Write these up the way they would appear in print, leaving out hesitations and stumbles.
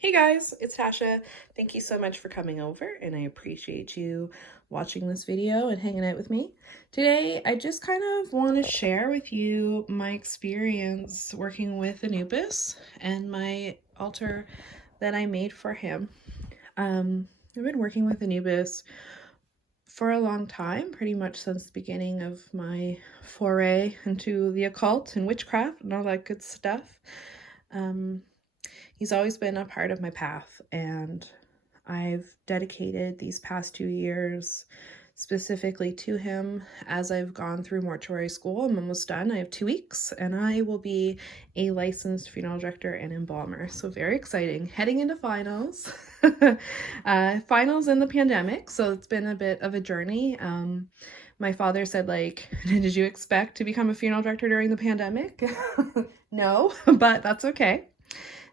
Hey guys, it's Tasha. Thank you so much for coming over, and I appreciate you watching this video and hanging out with me. Today, I just kind of want to share with you my experience working with Anubis and my altar that I made for him. I've been working with Anubis for a long time, pretty much since the beginning of my foray into the occult and witchcraft and all that good stuff. He's always been a part of my path, and I've dedicated these past 2 years specifically to him as I've gone through mortuary school. I'm almost done. I have 2 weeks, and I will be a licensed funeral director and embalmer. So very exciting. Heading into finals. Finals in the pandemic, so it's been a bit of a journey. My father said, like, did you expect to become a funeral director during the pandemic? No, but that's okay.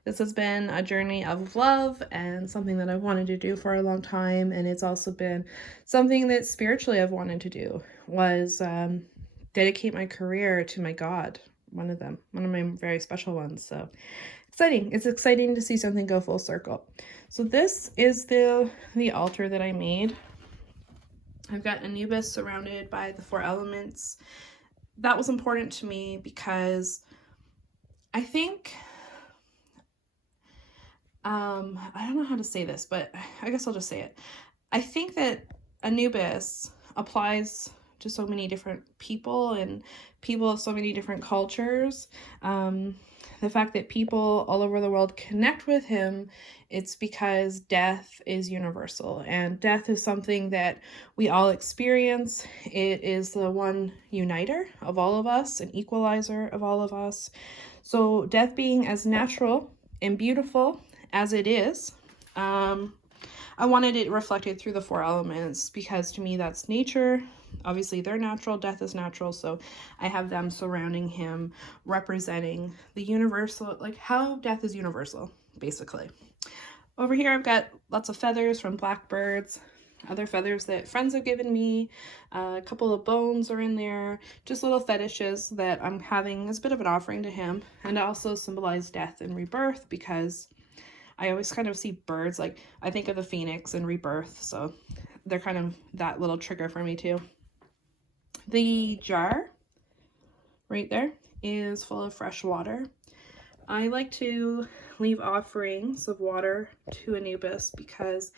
This has been a journey of love and something that I've wanted to do for a long time. And it's also been something that spiritually I've wanted to do, was dedicate my career to my God, one of my very special ones. So exciting. It's exciting to see something go full circle. So this is the altar that I made. I've got Anubis surrounded by the 4 elements. That was important to me because I think I don't know how to say this, but I guess I'll just say it. I think that Anubis applies to so many different people and people of so many different cultures. The fact that people all over the world connect with him, it's because death is universal, and death is something that we all experience. It is the one uniter of all of us, an equalizer of all of us. So death being as natural and beautiful as it is, I wanted it reflected through the 4 elements because to me that's nature. Obviously they're natural, death is natural, so I have them surrounding him, representing the universal, like how death is universal, basically. Over here I've got lots of feathers from blackbirds, other feathers that friends have given me, a couple of bones are in there, just little fetishes that I'm having as a bit of an offering to him, and also symbolize death and rebirth because I always kind of see birds, like I think of the phoenix and rebirth, so they're kind of that little trigger for me too. The jar right there is full of fresh water. I like to leave offerings of water to Anubis because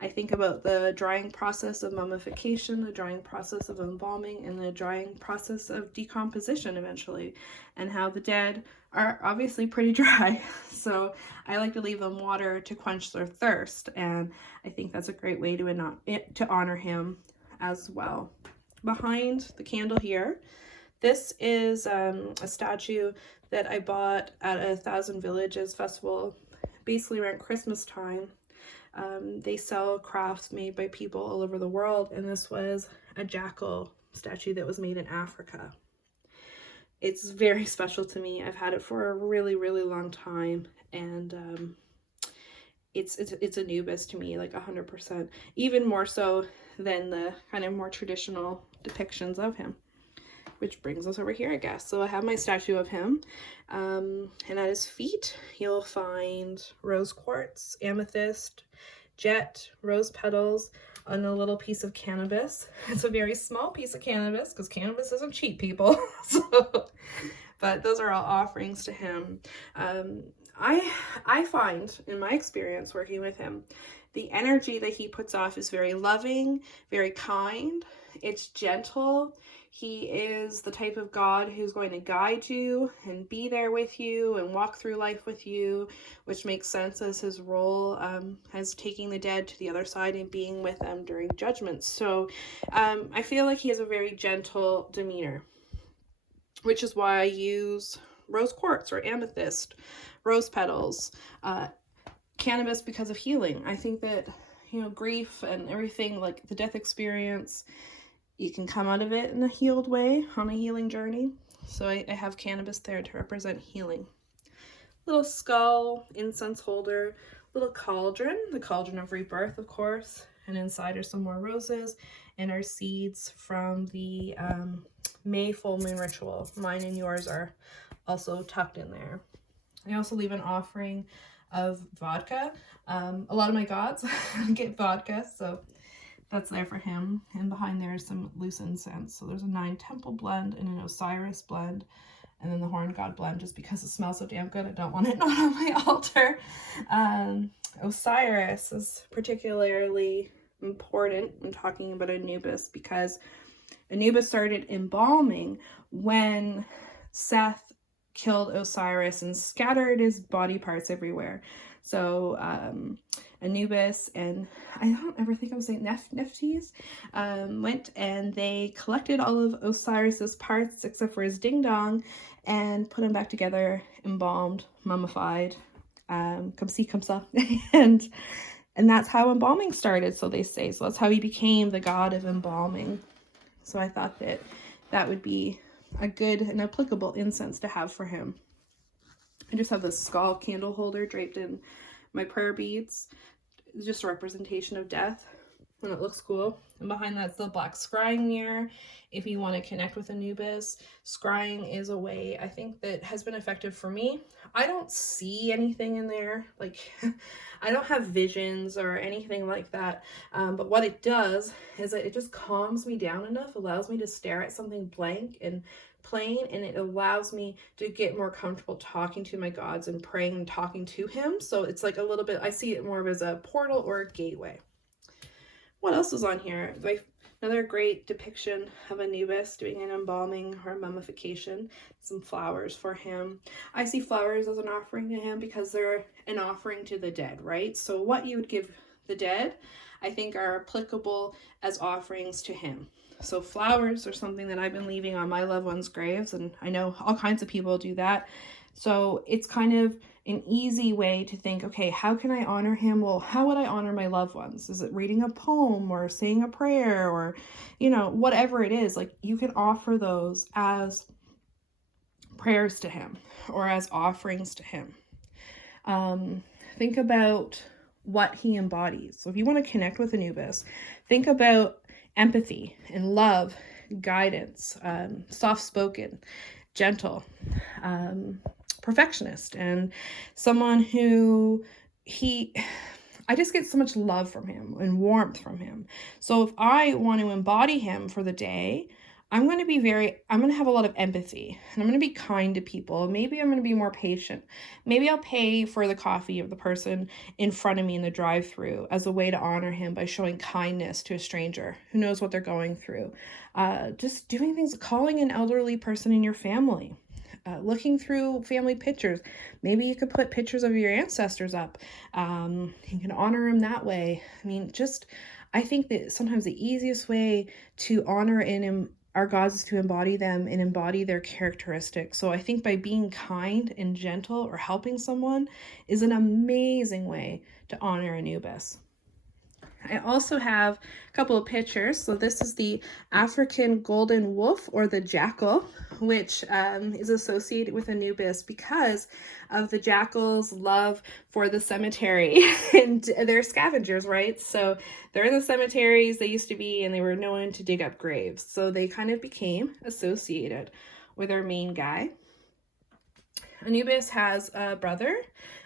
I think about the drying process of mummification, the drying process of embalming, and the drying process of decomposition eventually, and how the dead are obviously pretty dry. So I like to leave them water to quench their thirst, and I think that's a great way to honor him as well. Behind the candle here, this is a statue that I bought at a Thousand Villages festival, basically around Christmas time. They sell crafts made by people all over the world, and this was a jackal statue that was made in Africa. It's very special to me. I've had it for a really, really long time, and it's Anubis to me, like 100%, even more so than the kind of more traditional depictions of him. Which brings us over here, I guess. So I have my statue of him, and at his feet you'll find rose quartz, amethyst, jet, rose petals, and a little piece of cannabis. It's a very small piece of cannabis because cannabis isn't cheap, people. But those are all offerings to him. I find, in my experience working with him, the energy that he puts off is very loving, very kind. It's gentle. He is the type of God who's going to guide you and be there with you and walk through life with you, which makes sense as his role as taking the dead to the other side and being with them during judgment. So I feel like he has a very gentle demeanor, which is why I use rose quartz or amethyst, rose petals, cannabis because of healing. I think that, grief and everything, like the death experience, you can come out of it in a healed way, on a healing journey. So I have cannabis there to represent healing. Little skull, incense holder, little cauldron, the cauldron of rebirth, of course. And inside are some more roses and our seeds from the May full moon ritual. Mine and yours are also tucked in there. I also leave an offering of vodka. A lot of my gods get vodka, so that's there for him. And behind there is some loose incense. So there's a 9 temple blend and an Osiris blend, and then the horn god blend. Just because it smells so damn good, I don't want it not on my altar. Osiris is particularly important when talking about Anubis, because Anubis started embalming when Seth killed Osiris and scattered his body parts everywhere. So Anubis and, I don't ever think I was saying Nephthys, went and they collected all of Osiris's parts except for his ding dong and put them back together, embalmed, mummified, come see, come saw, and that's how embalming started, so they say. So that's how he became the god of embalming. So I thought that that would be a good and applicable incense to have for him. I just have this skull candle holder draped in my prayer beads. It's just a representation of death, and it looks cool. And behind that's the black scrying mirror. If you want to connect with Anubis, scrying is a way I think that has been effective for me. I don't see anything in there, like I don't have visions or anything like that, but what it does is that it just calms me down enough, allows me to stare at something blank and plain, and it allows me to get more comfortable talking to my gods and praying and talking to him. So it's like a little bit, I see it more of as a portal or a gateway. What else is on here? Another great depiction of Anubis doing an embalming or mummification. Some flowers for him. I see flowers as an offering to him because they're an offering to the dead, right? So what you would give the dead, I think, are applicable as offerings to him. So flowers are something that I've been leaving on my loved ones' graves, and I know all kinds of people do that. So it's kind of an easy way to think, okay, how can I honor him? Well, how would I honor my loved ones? Is it reading a poem or saying a prayer or, whatever it is? Like, you can offer those as prayers to him or as offerings to him. Think about what he embodies. So if you want to connect with Anubis, think about empathy and love, guidance, soft-spoken, gentle, perfectionist, and someone who I just get so much love from him and warmth from him. So if I want to embody him for the day, I'm going to have a lot of empathy, and I'm going to be kind to people. Maybe I'm going to be more patient. Maybe I'll pay for the coffee of the person in front of me in the drive-thru as a way to honor him by showing kindness to a stranger who knows what they're going through. Just doing things, calling an elderly person in your family. Looking through family pictures. Maybe you could put pictures of your ancestors up. You can honor them that way. I think that sometimes the easiest way to honor our gods is to embody them and embody their characteristics. So I think by being kind and gentle or helping someone is an amazing way to honor Anubis. I also have a couple of pictures. So this is the African golden wolf, or the jackal, which is associated with Anubis because of the jackal's love for the cemetery. And they're scavengers, right? So they're in the cemeteries they used to be, and they were known to dig up graves. So they kind of became associated with our main guy. Anubis has a brother,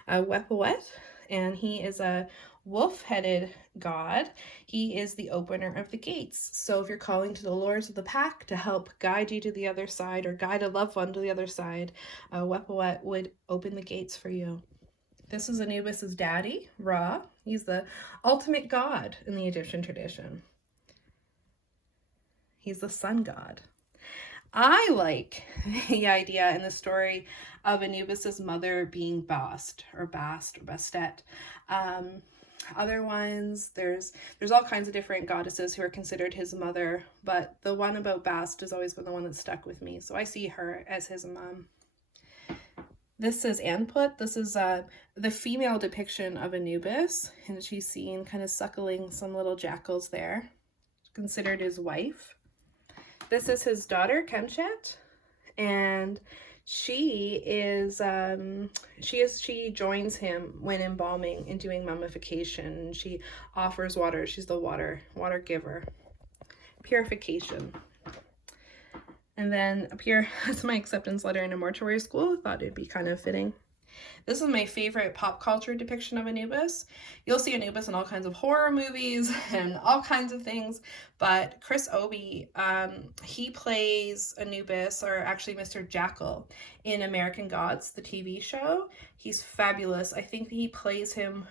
Wepawet, and he is a wolf-headed god. He is the opener of the gates. So if you're calling to the lords of the pack to help guide you to the other side or guide a loved one to the other side, Wepawet would open the gates for you. This is Anubis's daddy, Ra. He's the ultimate god in the Egyptian tradition. He's the sun god. I like the idea and the story of Anubis's mother being Bast or Bastet. Other ones, there's all kinds of different goddesses who are considered his mother, but the one about Bast has always been the one that stuck with me. So I see her as his mom. This is Anput. This is the female depiction of Anubis, and she's seen kind of suckling some little jackals there, considered his wife. This is his daughter, Kemchet, and she joins him when embalming and doing mummification. She offers water. She's the water giver. Purification. And then up here, that's my acceptance letter in a mortuary school. I thought it'd be kind of fitting. This is my favorite pop culture depiction of Anubis. You'll see Anubis in all kinds of horror movies and all kinds of things, but Chris Obi, he plays Anubis, or actually Mr. Jackal, in American Gods, the TV show. He's fabulous. I think he plays him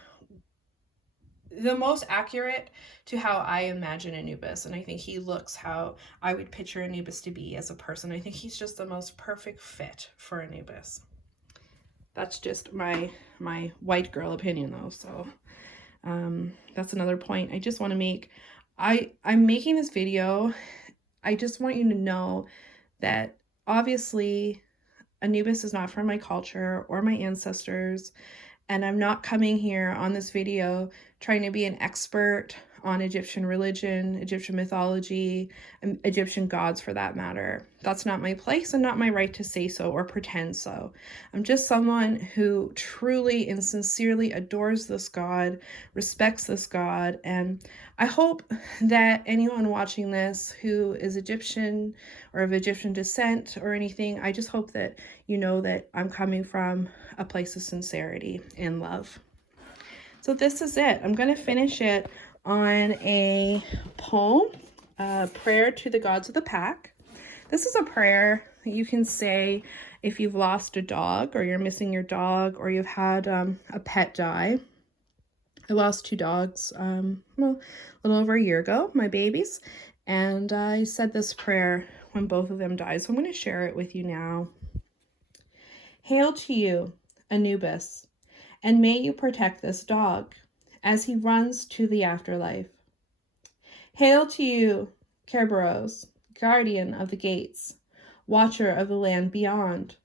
the most accurate to how I imagine Anubis, and I think he looks how I would picture Anubis to be as a person. I think he's just the most perfect fit for Anubis. That's just my white girl opinion, though. So that's another point I just want to make. I'm making this video. I just want you to know that obviously Anubis is not from my culture or my ancestors, and I'm not coming here on this video trying to be an expert on Egyptian religion, Egyptian mythology, and Egyptian gods for that matter. That's not my place and not my right to say so or pretend so. I'm just someone who truly and sincerely adores this god, respects this god, and I hope that anyone watching this who is Egyptian or of Egyptian descent or anything, I just hope that you know that I'm coming from a place of sincerity and love. So this is it. I'm going to finish it on a poem, a prayer to the gods of the pack. This is a prayer that you can say if you've lost a dog, or you're missing your dog, or you've had a pet die. I lost 2 dogs, well, a little over a year ago, my babies, and I said this prayer when both of them died, so I'm going to share it with you now. Hail to you, Anubis, and may you protect this dog as he runs to the afterlife. Hail to you, Kerberos, guardian of the gates, watcher of the land beyond.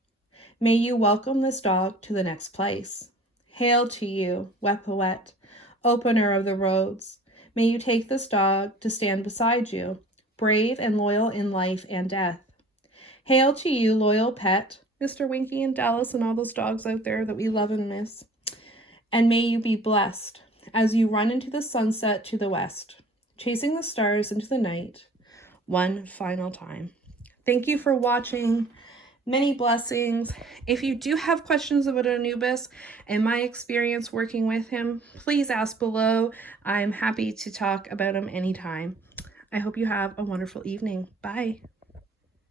May you welcome this dog to the next place. Hail to you, Wepawet, opener of the roads. May you take this dog to stand beside you, brave and loyal in life and death. Hail to you, loyal pet, Mr. Winky and Dallas and all those dogs out there that we love and miss. And may you be blessed as you run into the sunset to the west, chasing the stars into the night, one final time. Thank you for watching. Many blessings. If you do have questions about Anubis and my experience working with him, please ask below. I'm happy to talk about him anytime. I hope you have a wonderful evening. Bye.